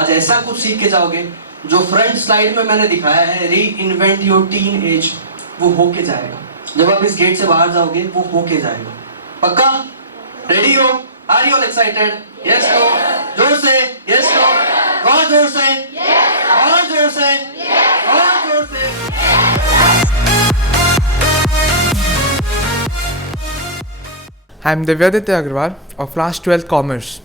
आज ऐसा कुछ सीख के जाओगे जो फ्रंट स्लाइड में मैंने दिखाया है, री इन्वेंट योर टीन एज, वो होके जाएगा। जब आप इस गेट से बाहर जाओगे वो होके जाएगा। पक्का? रेडी हो? Are you all excited? Yes no? जोर से यस नो? और जोर से और जोर से और जोर से। I am Divyaditya Agrawal of class 12th commerce.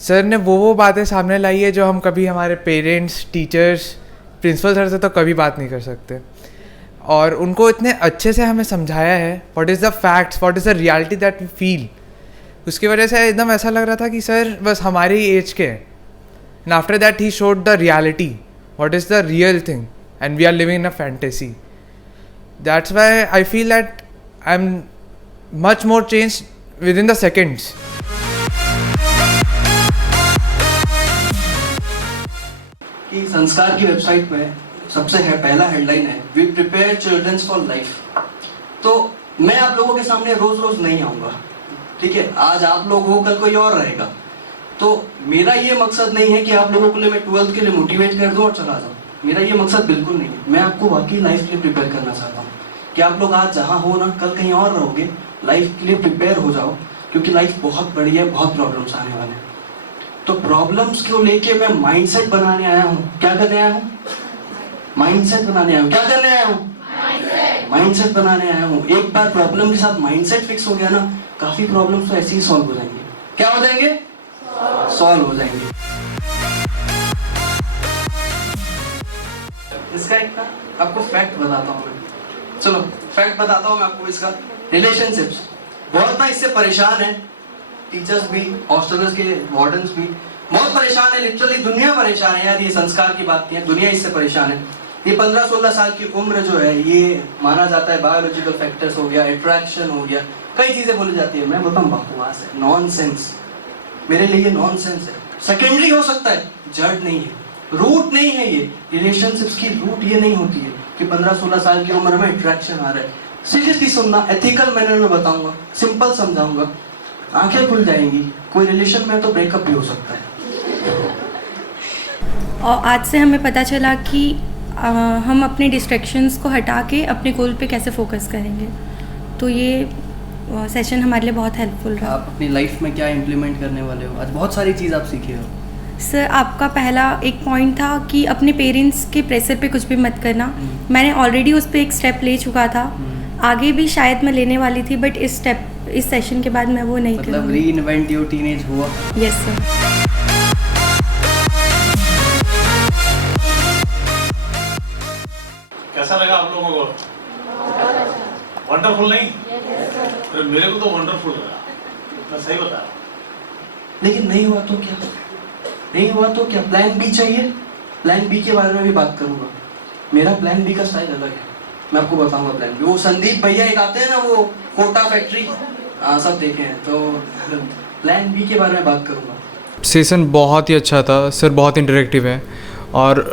Sir ने वो बातें सामने लाई है जो हम कभी हमारे पेरेंट्स, टीचर्स, प्रिंसिपल सर से तो कभी बात नहीं कर सकते, और उनको इतने अच्छे से हमें समझाया है what is the facts, what is the reality that we feel. उसकी वजह से एकदम ऐसा लग रहा था कि सर बस हमारे ही एज के हैं। And after that he showed the reality, what is the real thing, and we are living in a fantasy. That's why I feel that I am much more change within the seconds. कि संस्कार की website में सबसे पहला headline है, we prepare childrens for life. तो मैं आप लोगों के सामने रोज रोज नहीं आऊँगा, ठीक है? आज आप लोग हो, कल कोई और रहेगा। तो मेरा ये मकसद नहीं है कि आप लोगों के लिए मैं 12th के लिए मोटिवेट कर दूँ और चला जाऊँ। मेरा ये मकसद बिल्कुल नहीं है। मैं आपको वाकई लाइफ के लिए प्रिपेयर करना चाहता हूँ कि आप लोग आज जहाँ हो ना, कल कहीं और रहोगे। लाइफ के लिए प्रिपेयर हो जाओ, क्योंकि लाइफ बहुत बड़ी है, बहुत प्रॉब्लम्स आने वाले हैं। तो प्रॉब्लम्स को लेके मैं माइंडसेट बनाने आया हूँ। क्या करने आया हूँ? माइंडसेट बनाने आया हूँ। क्या करने आया हूँ? माइंडसेट बनाने आया हूँ। एक बार प्रॉब्लम के साथ माइंडसेट फिक्स हो गया ना, काफी प्रॉब्लम्स तो ऐसे ही सॉल्व हो जाएंगे। क्या हो जाएंगे? सॉल्व हो जाएंगे। इसका एक ना आपको फैक्ट बताता हूँ मैं। चलो फैक्ट बताता हूँ मैं आपको इसका। रिलेशनशिप्स बहुत ना इससे परेशान है, टीचर्स भी, हॉस्टलर्स के वार्डन्स भी बहुत परेशान है। लिटरली दुनिया परेशान है यार। ये संस्कार की बात नहीं है, दुनिया इससे परेशान है। ये 15-16 साल की उम्र जो है, ये माना जाता है बायोलॉजिकल फैक्टर्स हो गया, अट्रैक्शन हो गया, कई चीजें बोली जाती है। मैं बोलता हूँ बकवास है, नॉनसेंस। मेरे लिए नॉनसेंस है। सेकेंडरी हो सकता है, जड़ नहीं है, रूट नहीं है। ये रिलेशनशिप्स की रूट ये नहीं होती है कि 15-16 साल की उम्र में अट्रैक्शन आ रहा है। सीरियसली सुनना, एथिकल मैनर में बताऊंगा, सिंपल समझाऊंगा, आंखें खुल जाएंगी। कोई रिलेशन में तो ब्रेकअप भी हो सकता है। और आज से हमें पता चला कि हम अपने डिस्ट्रैक्शंस को हटा के अपने गोल पे कैसे फोकस करेंगे। तो ये सेशन हमारे लिए बहुत हेल्पफुल रहा। आप अपनी लाइफ में क्या इम्प्लीमेंट करने वाले हो? आज बहुत सारी चीज़ आप सीखे हो। सर, आपका पहला एक पॉइंट था कि अपने पेरेंट्स के प्रेशर पे कुछ भी मत करना। मैंने ऑलरेडी उस पर एक स्टेप ले चुका था, आगे भी शायद मैं लेने वाली थी, बट इस सेशन के बाद मैं वो नहीं करूँगी। मतलब री इन्वेंट योर टीनेज हुआ। Yes sir. कैसा लगा आप लोगों को? वंडरफुल नहीं? अरे मेरे को तो वंडरफुल लगा, मैं सही बता रहा हूँ। लेकिन नहीं हुआ तो क्या? नहीं हुआ तो क्या? प्लान बी चाहिए। प्लान बी के बारे में भी बात करूंगा। मेरा प्लान बी का स्टाइल अलग है, मैं आपको बताऊंगा प्लान बी। वो संदीप भैया एक आते हैं ना, वो कोटा फैक्ट्री, सब देखे हैं। तो प्लान बी के बारे में बात करूंगा। सेशन बहुत ही अच्छा था सर, बहुत इंटरेक्टिव है। और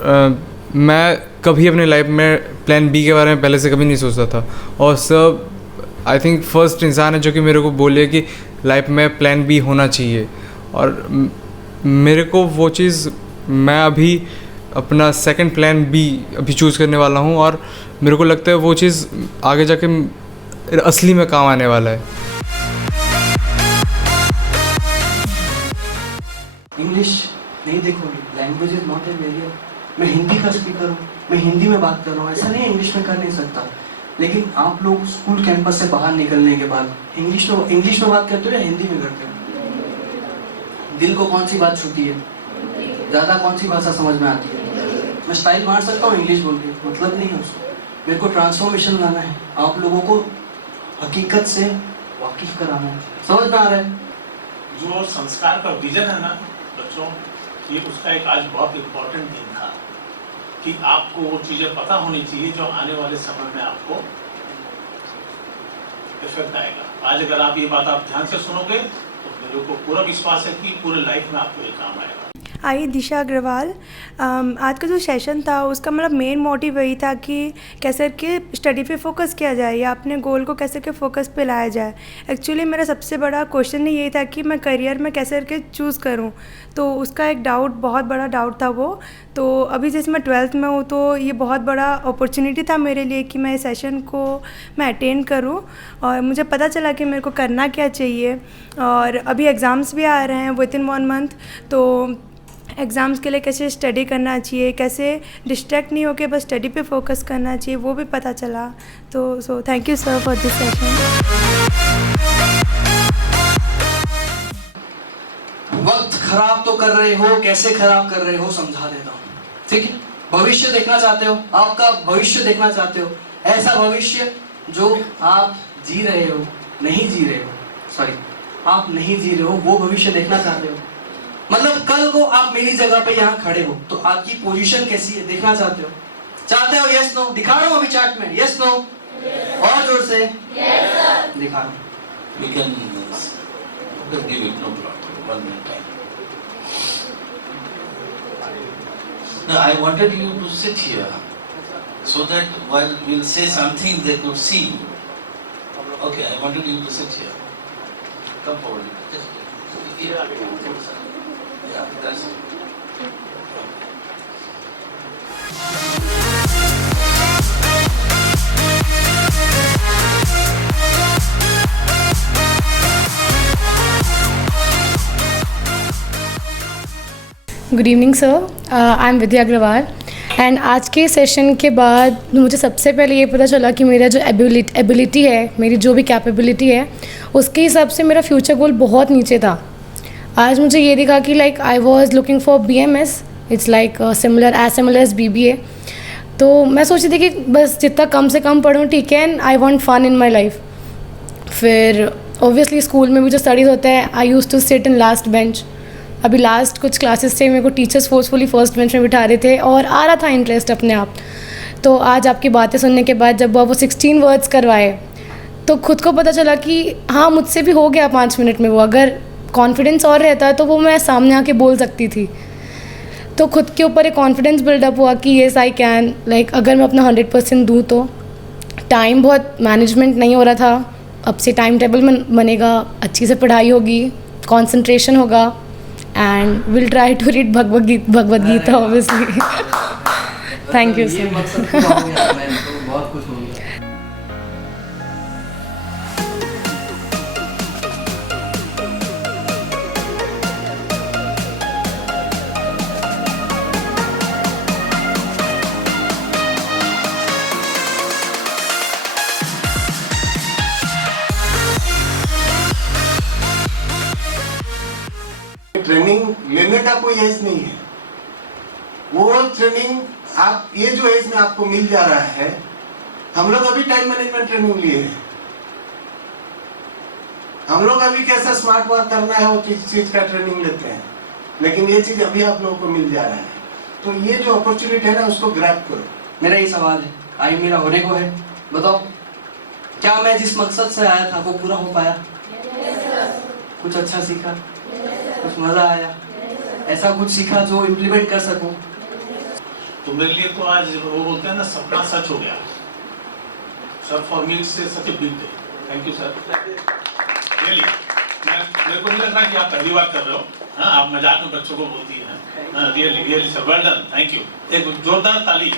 मैं कभी अपने लाइफ में प्लान बी के बारे में पहले से कभी नहीं सोचता था, और सर आई थिंक फर्स्ट इंसान है जो कि मेरे को बोले कि लाइफ में प्लान बी होना चाहिए। और मेरे को वो चीज़, मैं अभी अपना सेकंड प्लान बी अभी चूज़ करने वाला हूँ, और मेरे को लगता है वो चीज़ आगे जाके असली में काम आने वाला है। इंग्लिश नहीं देखोगे, language is not a barrier. मैं हिंदी का स्पीकर हूँ, मैं हिंदी में बात कर रहा हूँ, ऐसा नहीं इंग्लिश में कर नहीं सकता। लेकिन आप लोग स्कूल कैंपस से बाहर निकलने के बाद इंग्लिश में बात करते हो या हिंदी में करते हो? दिल को कौन सी बात छूती है ज़्यादा? कौन सी भाषा समझ में आती है? मैं स्टाइल मार सकता हूँ इंग्लिश बोल के, मतलब नहीं है उसको। मेरे को ट्रांसफॉर्मेशन लाना है, आप लोगों को हकीकत से वाकिफ कराना है। समझ में आ रहा है? जो संस्कार का विजन है ना बच्चों, ये उसका एक आज बहुत इम्पोर्टेंट दिन था कि आपको वो चीज़ें पता होनी चाहिए जो आने वाले समय में आपको इफेक्ट आएगा। आज अगर आप ये बात आप ध्यान से सुनोगे तो मेरे को पूरा विश्वास है कि पूरे लाइफ में आपको ये काम आएगा। आई दिशा अग्रवाल। आज का जो सेशन था उसका मतलब मेन मोटिव वही था कि कैसे करके स्टडी पे फोकस किया जाए या अपने गोल को कैसे करके फोकस पे लाया जाए। एक्चुअली मेरा सबसे बड़ा क्वेश्चन यही था कि मैं करियर में कैसे करके चूज़ करूं, तो उसका एक डाउट, बहुत बड़ा डाउट था वो। तो अभी जैसे मैं 12th में हूँ तो ये बहुत बड़ा अपॉर्चुनिटी था मेरे लिए कि मैं इस सेशन को मैं अटेंड करूं और मुझे पता चला कि मेरे को करना क्या चाहिए। और अभी एग्ज़ाम्स भी आ रहे हैं विद इन 1 मंथ, तो एग्ज़ाम्स के लिए कैसे स्टडी करना चाहिए, कैसे डिस्ट्रैक्ट नहीं होकर बस स्टडी पे फोकस करना चाहिए, वो भी पता चला। तो thank you sir for this session. वक्त खराब तो कर रहे हो, कैसे खराब कर रहे हो समझा देता हूँ, ठीक है। भविष्य देखना चाहते हो, आपका भविष्य देखना चाहते हो, ऐसा भविष्य जो आप जी रहे हो, नहीं जी रहे हो, सॉरी आप नहीं जी रहे हो, वो भविष्य देखना चाहते हो। मतलब कल को आप मेरी जगह पे यहाँ खड़े हो तो आपकी पोजीशन कैसी है देखना चाहते हो, यस नो? दिखा रहा हूँ अभी चार्ट में, यस नो? और जोर से दिखा रहा हूँ। We can give it no problem. 1 minute time. No, I wanted you to sit here so that while we'll say something they could see. Okay, I wanted you to sit here. Come forward. Just yeah, that's it. Good evening sir, I am Vidya Agrawal and आज के session के बाद मुझे सबसे पहले ये पता चला कि मेरा जो एबिलिटी है, मेरी जो भी कैपेबिलिटी है, उसके हिसाब से मेरा फ्यूचर गोल बहुत नीचे था। आज मुझे ये दिखा कि like I was looking for BMS, it's like similar as BBA। तो मैं सोची थी कि बस जितना कम से कम पढ़ूँ ठीक है, and I want fun in my life. फिर ऑब्वियसली स्कूल में भी जो स्टडीज़ होता है, I used to sit in last bench. अभी लास्ट कुछ क्लासेस से मेरे को टीचर्स फोर्सफुली फर्स्ट बेंच में बिठा रहे थे और आ रहा था इंटरेस्ट अपने आप। तो आज आपकी बातें सुनने के बाद जब वो 16 वर्ड्स करवाए तो खुद को पता चला कि हाँ, मुझसे भी हो गया 5 मिनट में वो। अगर कॉन्फिडेंस और रहता तो वो मैं सामने आके बोल सकती थी। तो खुद के ऊपर एक कॉन्फिडेंस बिल्डअप हुआ कि येस आई कैन, लाइक अगर मैं अपना 100% दूँ तो। टाइम बहुत मैनेजमेंट नहीं हो रहा था, अब से टाइम टेबल में बनेगा, अच्छी से पढ़ाई होगी, कॉन्सेंट्रेशन होगा, and we'll try to read Bhagavad Gita obviously. Thank you ये sir. मकसद पूरा हो गया, मैं तो बहुत खुश हूँ। ट्रेनिंग लेने का कोई एज नहीं है। वो ट्रेनिंग आप ये जो एज में आपको मिल जा रहा है, हम लोग अभी टाइम मैनेजमेंट ट्रेनिंग लिए हैं, हम लोग अभी कैसा स्मार्ट वर्क करना है वो चीज का ट्रेनिंग लेते हैं, लेकिन ये चीज अभी आप लोगों को मिल जा रहा है। तो ये जो अपॉर्चुनिटी है ना, उसको ग्रैब करो। मेरा ये सवाल है, टाइम मेरा होने को है, बताओ क्या मैं जिस मकसद से आया था वो पूरा हो पाया? कुछ अच्छा सीखा, कुछ मजा आया, ऐसा कुछ सीखा जो इम्प्लीमेंट कर सकूं। तो मेरे लिए तो आज वो बोलते हैं ना, सपना सच हो गया। सर फॉर मी से such a big day. Thank you sir, really. मेरे को नहीं लग रहा कि आप पहली बार कर रहे हो। हाँ, आप मजाक में बच्चों को बोलती हैं। Really sir, well done, thank you. एक जोरदार ताली।